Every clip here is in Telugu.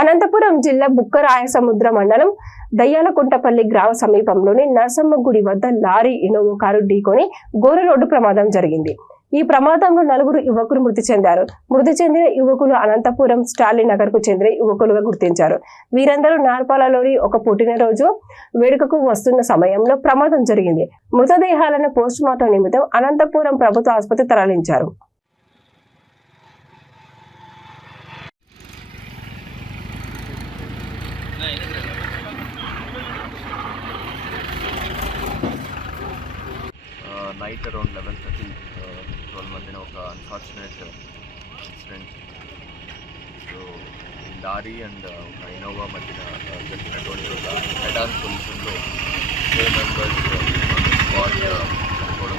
అనంతపురం జిల్లా బుక్కరాయసముద్ర మండలం దయ్యాలకుంటపల్లి గ్రామ సమీపంలోని నరసమ్మ గుడి వద్ద లారీ ఇనోవా కారు ఢీకొని ఘోర రోడ్డు ప్రమాదం జరిగింది. ఈ ప్రమాదంలో 4 యువకులు మృతి చెందారు. మృతి చెందిన యువకులు అనంతపురం స్టాలిన్ నగర్ కు చెందిన యువకులుగా గుర్తించారు. వీరందరూ నార్పాలలోని ఒక పుట్టినరోజు వేడుకకు వస్తున్న సమయంలో ప్రమాదం జరిగింది. మృతదేహాలను పోస్టుమార్టం నిమిత్తం అనంతపురం ప్రభుత్వ ఆసుపత్రికి తరలించారు. నైట్ అరౌండ్ 11:30 12 మధ్యన ఒక unfortunate incident. So lorry and ఒక ఇనోవా మధ్యన జరిగినటువంటి ఒక హెడ్ ఆన్ పొజిషన్లో 4 మెంబర్స్ స్పాట్ చనిపోవడం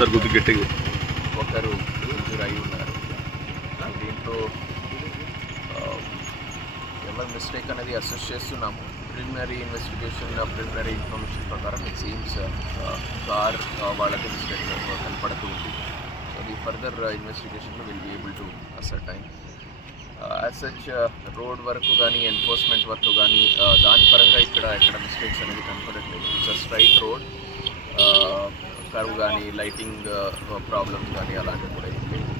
జరిగింది. ఒకరు ఇంజూర్ అయి ఉన్నారు. దీంట్లో ఎవరి మిస్టేక్ అనేది అసెస్ చేస్తున్నాము. ప్రిలిమినరీ ఇన్వెస్టిగేషన్, ప్రిలిమినరీ ఇన్ఫర్మేషన్ ప్రకారం ఇట్ సీమ్స్ కార్ వాళ్ళకి మిస్టేక్ కనపడుతూ ఉంది. సో ది ఫర్దర్ ఇన్వెస్టిగేషన్లో will be able to ascertain. As such road work కానీ ఎన్ఫోర్స్మెంట్ వర్క్ కానీ దాని పరంగా ఎక్కడ మిస్టేక్స్ అనేది కనపడట్లేదు. It's straight road. కర్వ్ కానీ లైటింగ్ ప్రాబ్లమ్స్ కానీ అలాంటివి కూడా ఏం లేదు.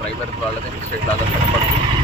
డ్రైవర్ వాళ్ళదే మిస్టేక్ లాగా కనపడుతుంది.